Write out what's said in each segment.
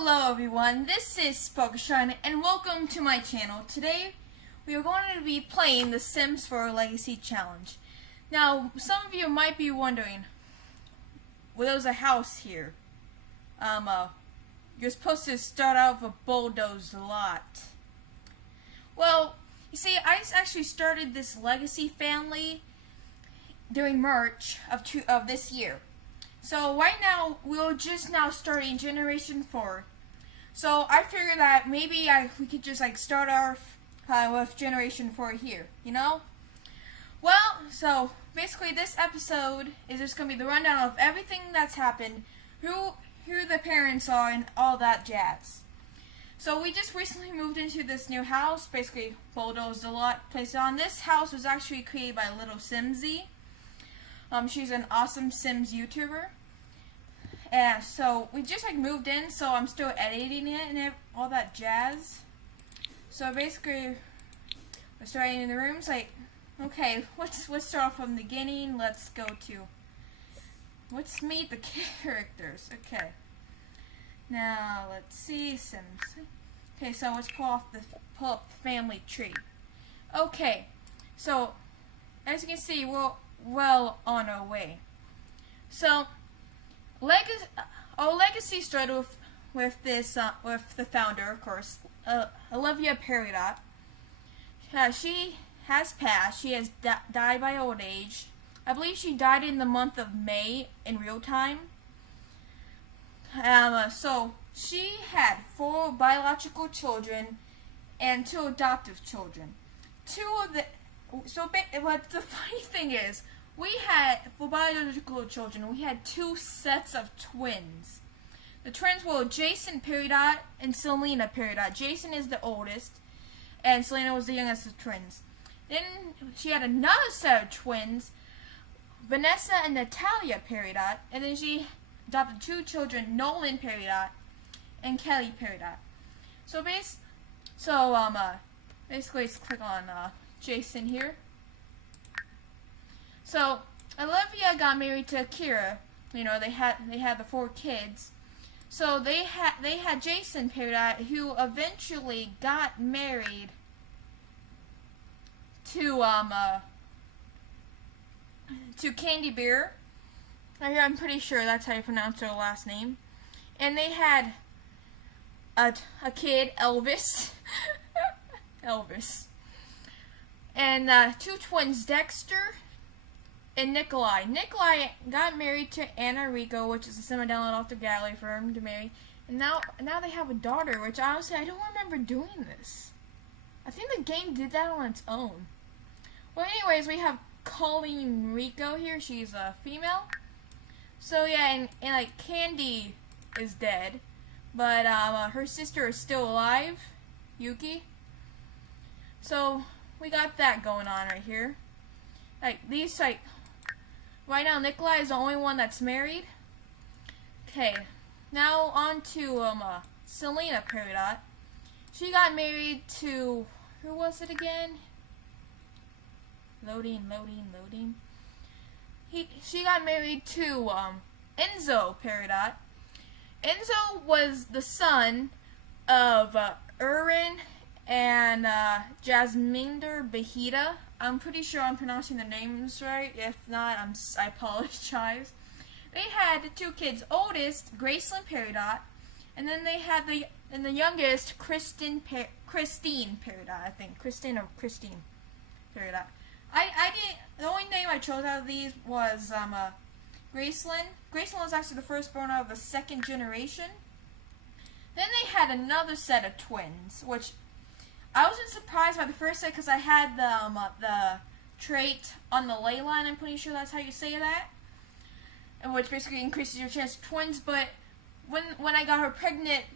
Hello everyone, this is Spokeshine and welcome to my channel. Today we are going to be playing the Sims 4 Legacy Challenge. Now some of you might be wondering, well, there's a house here. You're supposed to start out with a bulldozed lot. Well, you see, I actually started this Legacy family during March of this year. So right now, we're just now starting Generation 4. So I figured that maybe we could just start off with Generation 4 here, you know? Well, so basically this episode is just going to be the rundown of everything that's happened, who the parents are, and all that jazz. So we just recently moved into this new house, basically bulldozed a lot, placed on. This house was actually created by Little Simsy. She's an awesome Sims YouTuber. And so we just moved in, so I'm still editing it and all that jazz. So basically, we're starting in the rooms. Okay, let's start off from the beginning. Let's meet the characters. Okay. Now let's see Sims. Okay, so let's pull up the family tree. Okay, so as you can see, we're well on our way. So our legacy started with the founder, of course, Olivia Peridot. She has passed. She has died by old age. I believe she died in the month of May in real time. So she had 4 biological children and 2 adoptive children. But the funny thing is, for biological children, we had 2 sets of twins. The twins were Jason Peridot and Selena Peridot. Jason is the oldest, and Selena was the youngest of twins. Then she had another set of twins, Vanessa and Natalia Peridot, and then she adopted 2 children, Nolan Peridot and Kelly Peridot. So basically, let's click on Jason here. So Olivia got married to Kira. You know, they had the 4 kids. So they had Jason Peridot, who eventually got married to Candy Bear. I'm pretty sure that's how you pronounce her last name. And they had a kid, Elvis. Elvis. And 2 twins, Dexter and Nikolai. Nikolai got married to Anna Rico, which is a semi-download off the gallery for him to marry. And now they have a daughter, which honestly I don't remember doing this. I think the game did that on its own. Well, anyways, we have Colleen Rico here. She's a female. So yeah, and Candy is dead, but her sister is still alive, Yuki. So we got that going on right here. Right now, Nikolai is the only one that's married. Okay, now on to Selena Peridot. She got married to, who was it again? Loading. She got married to Enzo Peridot. Enzo was the son of Urin and Jasminder Bahita. I'm pretty sure I'm pronouncing the names right. If not, I apologize. They had 2 kids. Oldest, Gracelyn Peridot, and then they had the youngest, Christine Peridot. I think Christine Peridot. The only name I chose out of these was Gracelyn. Gracelyn was actually the firstborn of the 2nd generation. Then they had another set of twins, which I wasn't surprised by the first set because I had the trait on the ley line. I'm pretty sure that's how you say that, and which basically increases your chance of twins. But when I got her pregnant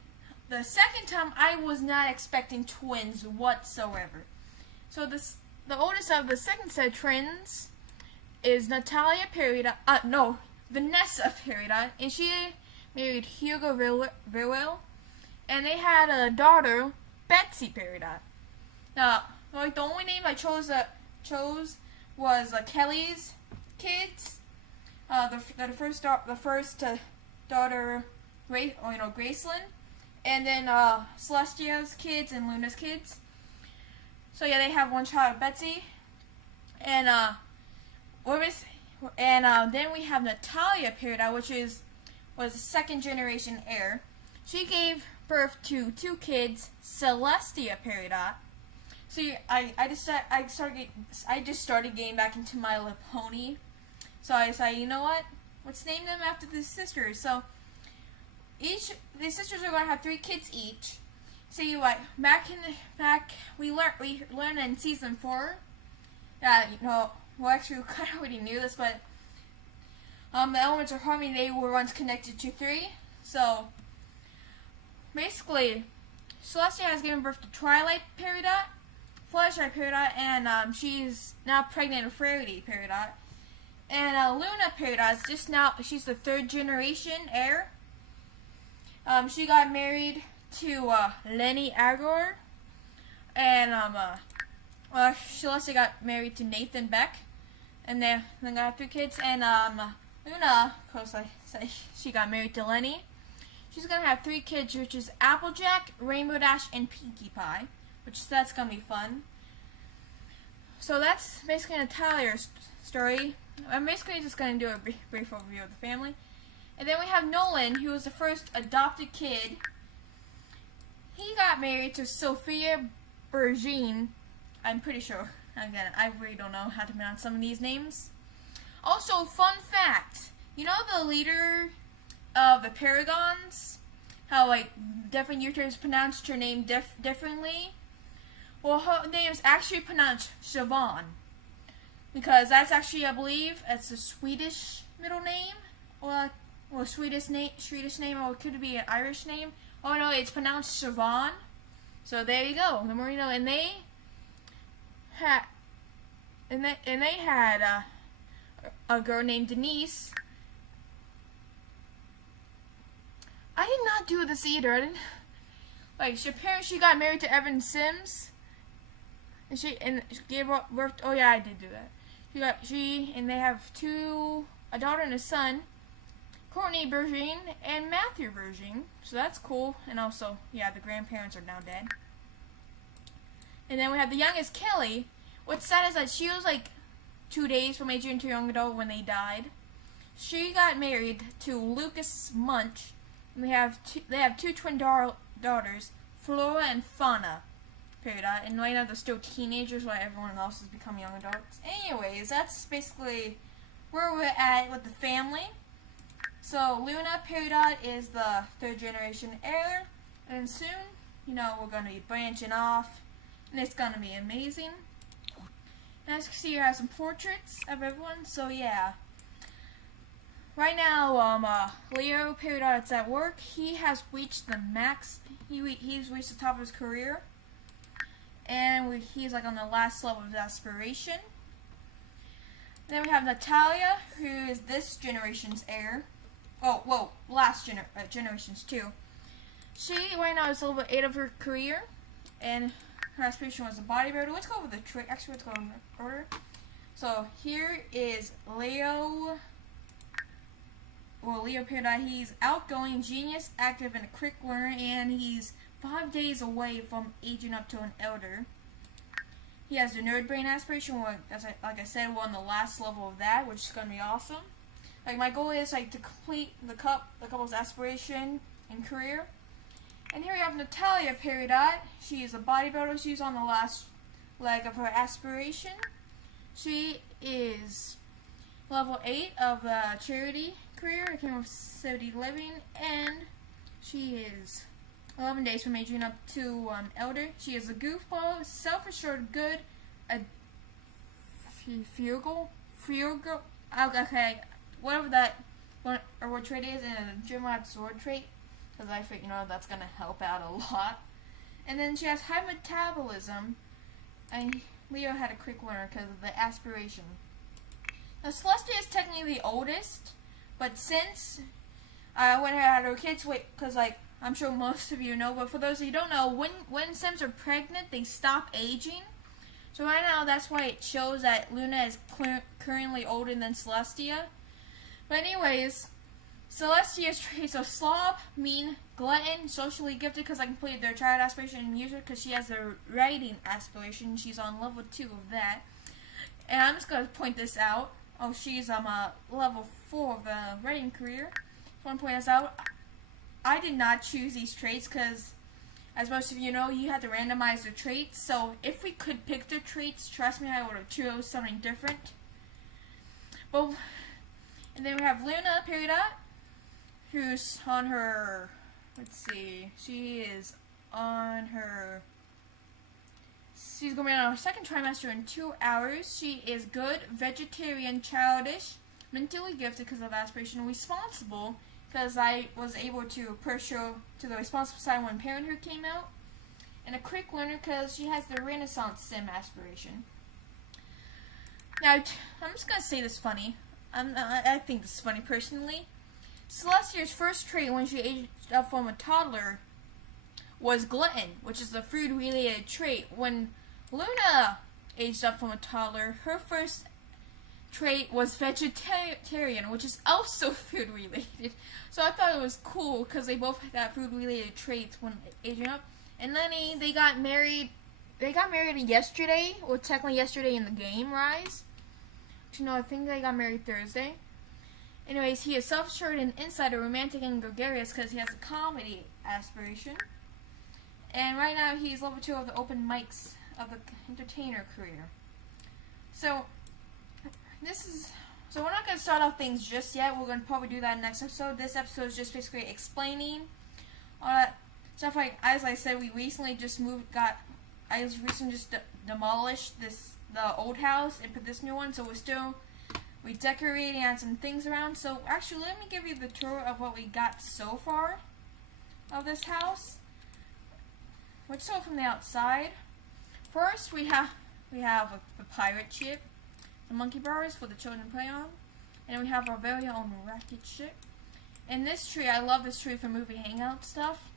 the 2nd time, I was not expecting twins whatsoever. So the oldest of the 2nd set of twins is Vanessa Peridot, and she married Hugo Villarreal, and they had a daughter, Betsy Peridot. Now, the only name I chose was Kelly's kids. The first daughter, Gracelyn, and then Celestia's kids and Luna's kids. So yeah, they have one child, Betsy, and then we have Natalia Peridot, which was a second generation heir. She gave birth to 2 kids, Celestia Peridot. So I just started getting back into My Little Pony. So I decided, you know what? Let's name them after the sisters. So the sisters are going to have 3 kids each. See, like we learned in season 4 that actually we kind of already knew this, but the elements of harmony, they were once connected to 3. So basically, Celestia has given birth to Twilight Peridot, Fluttershy Peridot, and she's now pregnant with Rarity Peridot. And Luna Peridot is she's the 3rd generation heir. She got married to Lenny Agor, and Celestia got married to Nathan Beck, and they got 3 kids. And Luna, of course, she got married to Lenny. She's gonna have 3 kids, which is Applejack, Rainbow Dash, and Pinkie Pie, that's gonna be fun. So that's basically Natalia's story. I'm basically just gonna do a brief overview of the family. And then we have Nolan, who was the first adopted kid. He got married to Sophia Bergine. I'm pretty sure. Again, I really don't know how to pronounce some of these names. Also, fun fact. You know the leader of the Paragons? How, different YouTubers pronounced her name differently? Well, her name is actually pronounced Siobhan. Because that's actually, I believe, it's a Swedish middle name. Or Swedish name, or it could be an Irish name. Oh no, it's pronounced Siobhan. So there you go. The more you know. And they had a girl named Denise. I did not do this either. I didn't. She got married to Evan Sims, and she gave birth. Oh yeah, I did do that. And they have a daughter and a son, Courtney Bergine and Matthew Bergine. So that's cool. And also, yeah, the grandparents are now dead. And then we have the youngest, Kelly. What's sad is that she was 2 days from aging to young adult when they died. She got married to Lucas Munch. And they have 2 twin daughters, Flora and Fauna Peridot. And right now they're still teenagers while everyone else has become young adults. Anyways, that's basically where we're at with the family. So Luna Peridot is the 3rd generation heir, and soon, we're going to be branching off, and it's going to be amazing. And as you can see, here I have some portraits of everyone. So yeah, right now, Leo Peridot is at work. He has reached the max. He's reached the top of his career, and he's on the last level of aspiration. Then we have Natalia, who is this generation's heir. Last generations too. She right now is level 8 of her career, and her aspiration was a bodybuilder. Let's go over the trait. Actually, let's go in order. So here is Leo Peridot. He's outgoing, genius, active, and a quick learner, and he's 5 days away from aging up to an elder. He has the nerd brain aspiration. Like I said, we're on the last level of that, which is gonna be awesome. My goal is to complete the couple's aspiration and career. And here we have Natalia Peridot. She is a bodybuilder. She's on the last leg of her aspiration. She is level 8 of the charity career. It came with 70 living, and she is 11 days from aging up to elder. She is a goofball, self-assured, good, a frugal. Okay. Whatever that word trait is, and a Gemini sword trait, because I think that's gonna help out a lot. And then she has high metabolism, and Leo had a quick learner because of the aspiration. Now Celestia is technically the oldest, but since when I had her kids, because I'm sure most of you know, but for those of you who don't know, when Sims are pregnant, they stop aging. So right now, that's why it shows that Luna is currently older than Celestia. But anyways, Celestia's traits of slob, mean, glutton, socially gifted because I completed their child aspiration and music because she has a writing aspiration. She's on level 2 of that. And I'm just going to point this out. Oh, she's level 4 of the writing career. I want to point this out. I did not choose these traits because, as most of you know, you had to randomize the traits. So if we could pick the traits, trust me, I would have chose something different. Well, and then we have Luna Peridot, who's on her, let's see, she's going to be on her second trimester in 2 hours. She is good, vegetarian, childish, mentally gifted because of aspiration, responsible because I was able to push her to the responsible side when Parenthood came out, and a quick learner because she has the Renaissance Sim aspiration. Now, I'm just going to say this funny. I think this is funny personally. Celestia's first trait when she aged up from a toddler was glutton, which is a food-related trait. When Luna aged up from a toddler, her first trait was vegetarian, which is also food-related. So I thought it was cool because they both had food-related traits when aging up. And then they got married. They got married yesterday, or technically yesterday in the game, Rise. You know, I think they got married Thursday. Anyways, he is self-assured and insider, romantic and gregarious because he has a comedy aspiration. And right now he's level 2 of the open mics of the entertainer career. So we're not going to start off things just yet. We're going to probably do that next episode. This episode is just basically explaining all that stuff. Like, as I said, we recently just demolished the old house and put this new one. So we're still redecorating and some things around. So actually, let me give you the tour of what we got so far of this house. Let's start from the outside. First, we have a pirate ship, the monkey bars for the children to play on, and we have our very own rocket ship. And this tree, I love this tree for movie hangout stuff.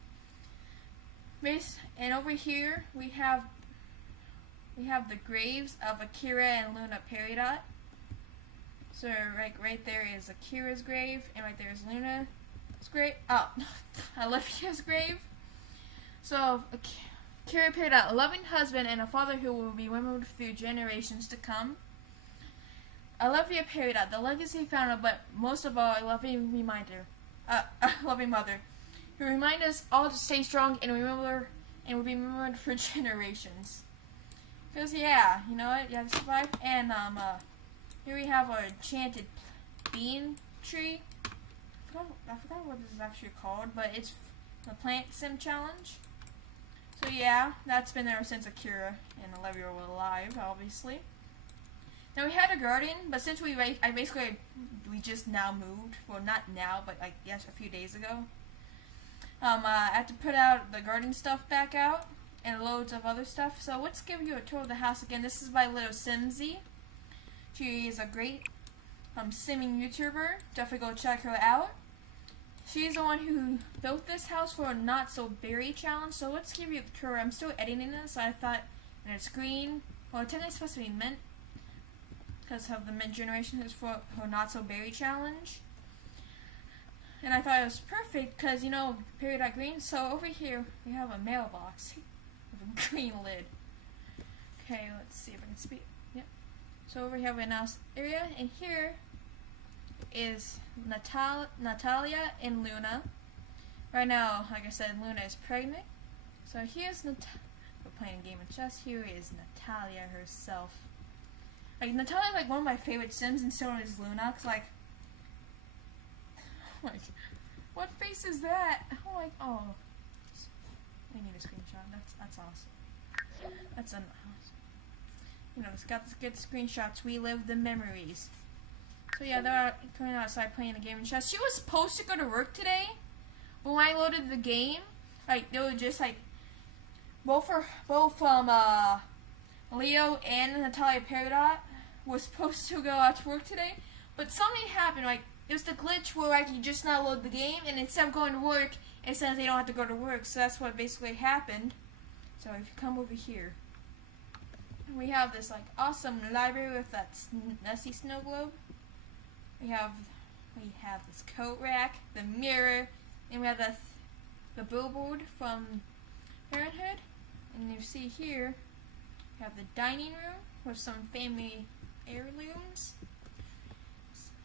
And over here we have the graves of Akira and Luna Peridot. So right there is Akira's grave, and right there is Luna's grave. Oh, Olivia's grave. So Akira Peridot, a loving husband and a father who will be remembered through generations to come. Olivia Peridot, the legacy founder, but most of all, a loving reminder, a loving mother, who remind us all to stay strong and remember, and will be remembered for generations. Because yeah, you know what? You have to survive. And here we have our enchanted bean tree. I forgot what this is actually called, but it's the plant sim challenge. So yeah, that's been there since Akira and Olivia were alive, obviously. Now we had a garden, but since we just now moved. Well, not now, but like yes, a few days ago. I had to put out the garden stuff back out and loads of other stuff. So let's give you a tour of the house again. This is by Little Simsy. She is a great simming YouTuber. Definitely go check her out. She's the one who built this house for a not so berry challenge. So let's give you the tour. I'm still editing this, so I thought in it's green. Well, technically it's supposed to be mint because of the mint generation is for not so berry challenge. And I thought it was perfect because, you know, Peridot green. So over here we have a mailbox with a green lid. Okay, let's see if I can speak. Yep. So over here we have a nice area, and here is Natalia and Luna. Right now, like I said, Luna is pregnant. So here's we're playing a game of chess. Here is Natalia herself. Like, Natalia is like one of my favorite Sims, and so is Luna. Cause like what face is that? Oh, like, oh. I need a screenshot. That's awesome. That's awesome. You know, it's got to get screenshots. We live the memories. So yeah, they're coming outside playing a game of chess. She was supposed to go to work today, but when I loaded the game, like they were just like both Leo and Natalia Peridot was supposed to go out to work today, but something happened. Like, there's the glitch where like you just now load the game, and instead of going to work, it says they don't have to go to work. So that's what basically happened. So if you come over here, we have this like awesome library with that Nessie snow globe. We have we have this coat rack, the mirror, and we have the billboard from Parenthood. And you see here, we have the dining room with some family heirlooms,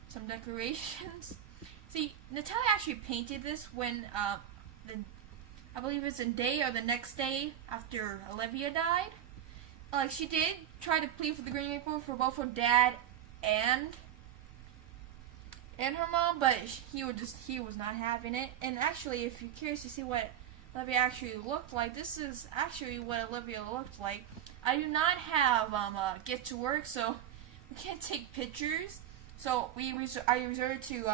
some decorations. See, Natalia actually painted this when I believe it's a day or the next day after Olivia died. Like, she did try to plead for the Green Reaper for both her dad and her mom, but he was not having it. And actually, if you're curious to see what Olivia actually looked like, this is actually what Olivia looked like. I do not have Get to Work, so we can't take pictures. So I resort to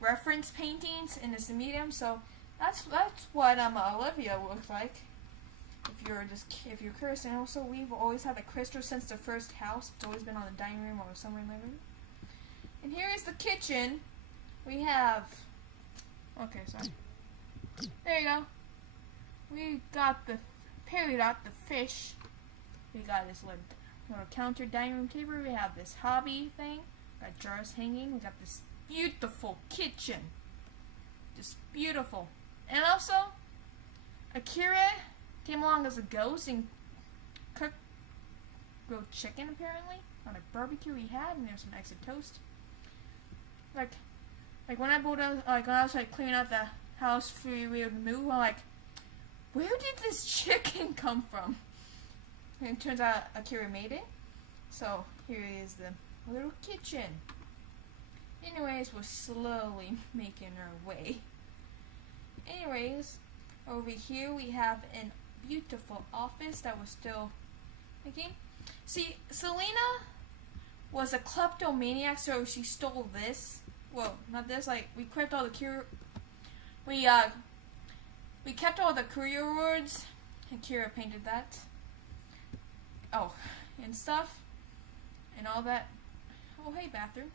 reference paintings in this medium. So that's what Olivia looked like. If you're curious, and also we've always had the crystal since the first house. It's always been on the dining room or somewhere in the living room. And here is the kitchen. We have. Okay, sorry. There you go. We got the Peridot, the fish. We got this little counter dining room table. We have this hobby thing. Got jars hanging. We got this beautiful kitchen. Just beautiful. And also, Akira came along as a ghost and cooked grilled chicken apparently on a barbecue he had, and there's some extra toast. Like when I was cleaning out the house for we would move, I'm like, where did this chicken come from? And it turns out Akira made it. So here is the little kitchen. Anyways, we're slowly making our way. Anyways, over here we have a beautiful office that we're still making. See, Selena was a kleptomaniac, so she stole this. Well, not this. Like, we kept all the we kept all the courier awards, and Kira painted that. Oh, and stuff, and all that. Oh, hey, bathroom.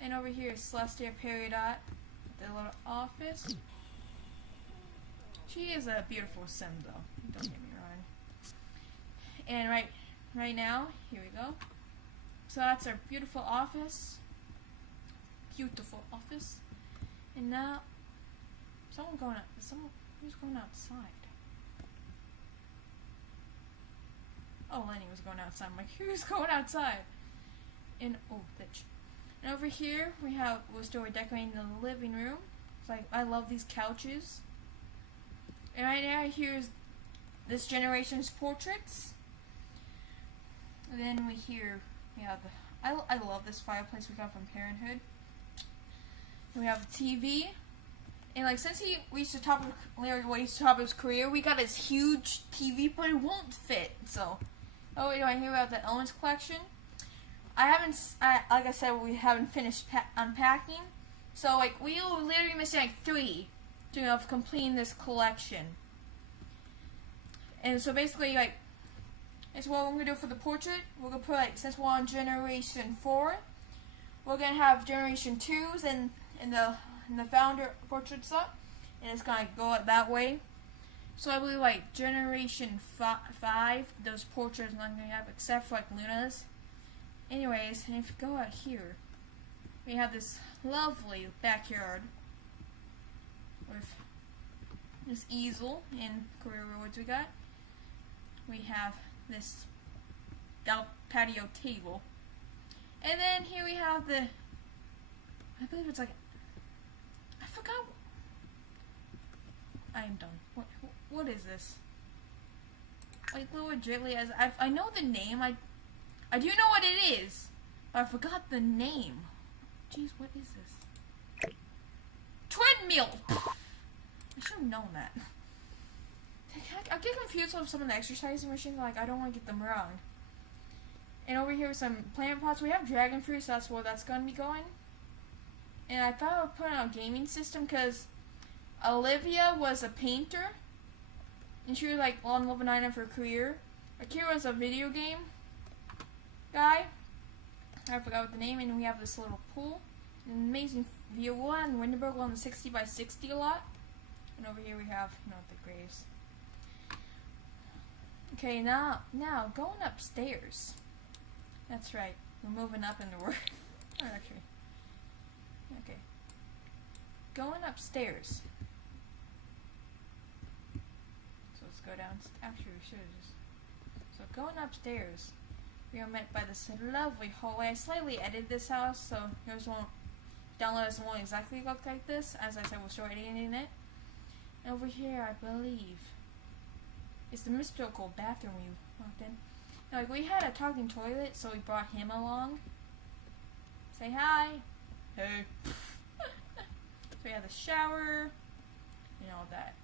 And over here is Celestia Peridot, the little office. She is a beautiful sim, though. Don't get me wrong. And right now, here we go. So that's our beautiful office. Beautiful office. And now, who's going outside? Oh, Lenny was going outside. I'm like, who's going outside? And oh, bitch. And over here we're still decorating the living room. It's like, I love these couches. And right now here's this generation's portraits. And then we have I love this fireplace we got from Parenthood. And we have the TV. And like, since he reached the top of his career, we got this huge TV, but it won't fit. So, oh, anyway, here we have the Owens collection. Like I said, we haven't finished unpacking. So like, we will literally missing like 3 of completing this collection. And so basically, like, that's what we're gonna do for the portrait. We're gonna put, like, since we're on generation 4, we're gonna have generation 2s and the founder portraits up, and it's gonna go that way. So I believe like generation 5, those portraits are not gonna have, except for like Luna's. Anyways, and if you go out here, we have this lovely backyard with this easel and career rewards we got. We have this patio table. And then here we have I believe it's like, I forgot. I am done. What is this? Like, legitly, as I know the name. I do know what it is, but I forgot the name. Jeez, what is this? Treadmill! I should have known that. I get confused with some of the exercising machines. Like, I don't want to get them wrong. And over here, some plant pots. We have dragon fruit, so that's where that's going to be going. And I thought I would put on a gaming system because Olivia was a painter, and she was like on level 9 of her career. Akira was a video game guy. I forgot what the name. And we have this little pool, an amazing view. We'll on Windenburg on the 60x60 a lot. And over here we have, the graves. Okay, now going upstairs. That's right. We're moving up in the world. Actually, Okay. Going upstairs. So let's go down. Actually, we should have just. So going upstairs, we are met by this lovely hallway. I slightly edited this house, so here's one. Download won't exactly look like this. As I said, we'll show editing it. And over here, I believe, is the mystical bathroom we walked in. Now, like, we had a talking toilet, so we brought him along. Say hi. Hey. So we have the shower and all that.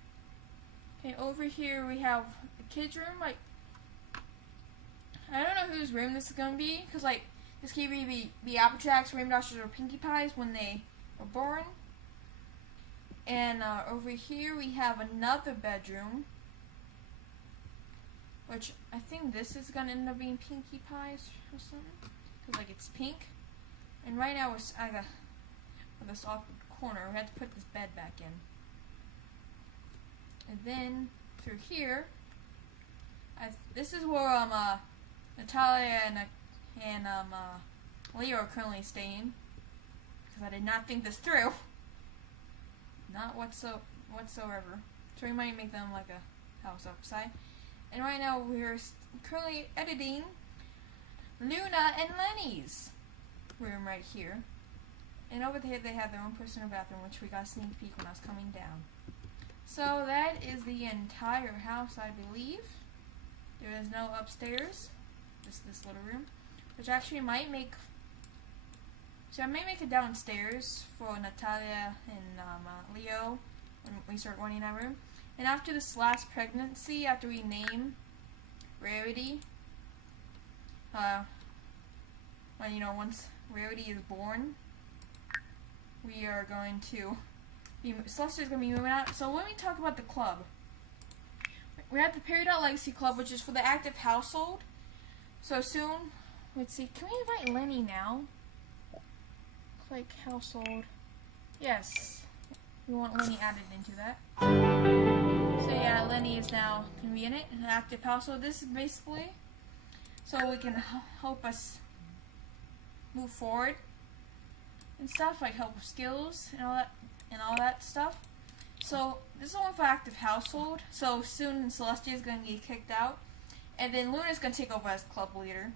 Okay, over here we have a kid's room. Like, I don't know whose room this is gonna be, cause like this could be Applejack's, Rainbow Dashers, or Pinkie Pie's when they were born. And over here we have another bedroom, which I think this is gonna end up being Pinkie Pie's or something, cause like it's pink. And right now we're at this awkward corner. We had to put this bed back in. And then through here, this is where Natalia and Leo are currently staying, because I did not think this through. Not whatsoever. So we might make them like a house outside. And right now we're currently editing Luna and Lenny's room right here. And over here they have their own personal bathroom, which we got a sneak peek when I was coming down. So that is the entire house, I believe. There is no upstairs. Just this little room, which actually might make. So I may make it downstairs for Natalia and Leo when we start running that room. And after this last pregnancy, after we name Rarity, once Rarity is born, we are going to be, Celestia's going to be moving out. So when we talk about the club, we have the Peridot Legacy Club, which is for the active household. So soon, let's see, can we invite Lenny now? Click household. Yes, we want Lenny added into that. So yeah, Lenny is now going to be in it, an active household. This is basically so we can help us move forward and stuff, like help with skills and all that stuff. So this is one for active household. So soon Celestia is going to get kicked out, and then Luna's going to take over as club leader.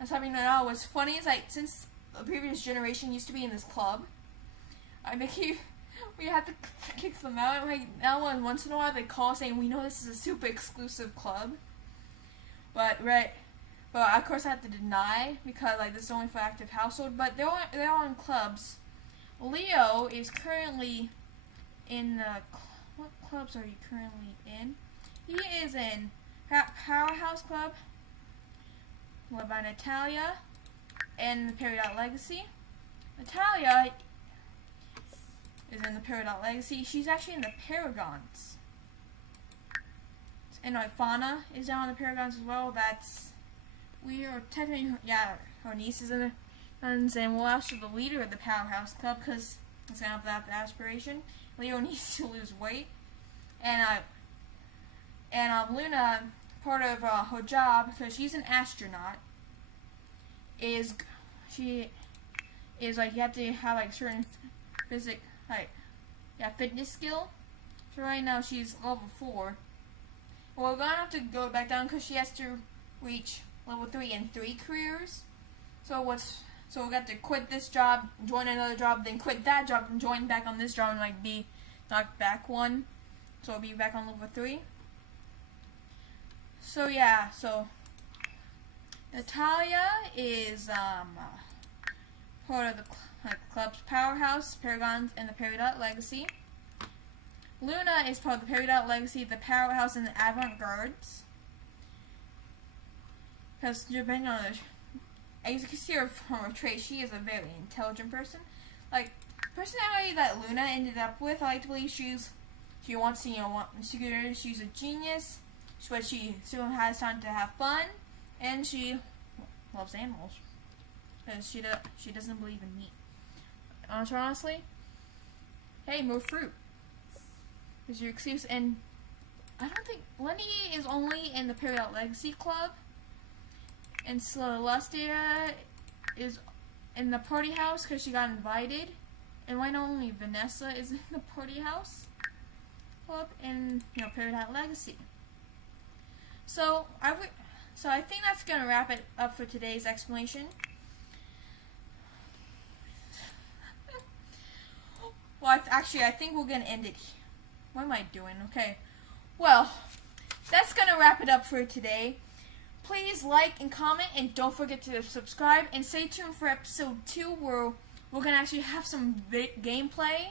And something that I was funny is like, since the previous generation used to be in this club, we had to kick them out. And like now, once in a while, they call saying, "We know this is a super exclusive club," but of course I have to deny, because like this is only for active household. But they're all in clubs. Leo is currently in what clubs are you currently in? He is in Powerhouse Club, led by Natalia, and the Peridot Legacy. Natalia is in the Peridot Legacy. She's actually in the Paragons. And Fauna is down in the Paragons as well. We are technically, her niece is in the Paragons, and we're also the leader of the Powerhouse Club, because it's going to have the aspiration. Leo needs to lose weight. And Luna, part of her job, because she's an astronaut, is like, you have to have like certain fitness skill. So right now she's level 4. Well, we're gonna have to go back down because she has to reach level 3 in 3 careers. So we got to quit this job, join another job, then quit that job and join back on this job, and like be knocked back 1. So I'll be back on level 3. So yeah, so Natalia is part of the club's Powerhouse, Paragons, and the Peridot Legacy. Luna is part of the Peridot Legacy, the Powerhouse, and the Avant-Gardes. Because depending on as you can see from her trait, she is a very intelligent person. Like, personality that Luna ended up with, I like to believe she wants to, she's a genius, but she still has time to have fun, and she loves animals. Because she doesn't believe in meat. Honestly, hey, more fruit is your excuse. And I don't think Lenny is only in the Peridot Legacy Club, and Celestia is in the party house because she got invited, And why not only Vanessa is in the party house? Up in Peridot Legacy. So I think that's gonna wrap it up for today's explanation. Well, actually, I think we're gonna end it. What am I doing? Okay. Well, that's gonna wrap it up for today. Please like and comment, and don't forget to subscribe. And stay tuned for episode 2, where we're gonna actually have some gameplay,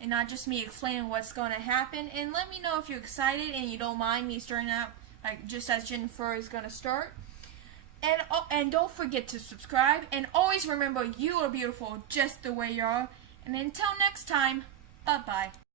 and not just me explaining what's gonna happen. And let me know if you're excited and you don't mind me starting out like just as Jennifer is gonna start. And don't forget to subscribe. And always remember, you are beautiful just the way you are. And until next time, bye-bye.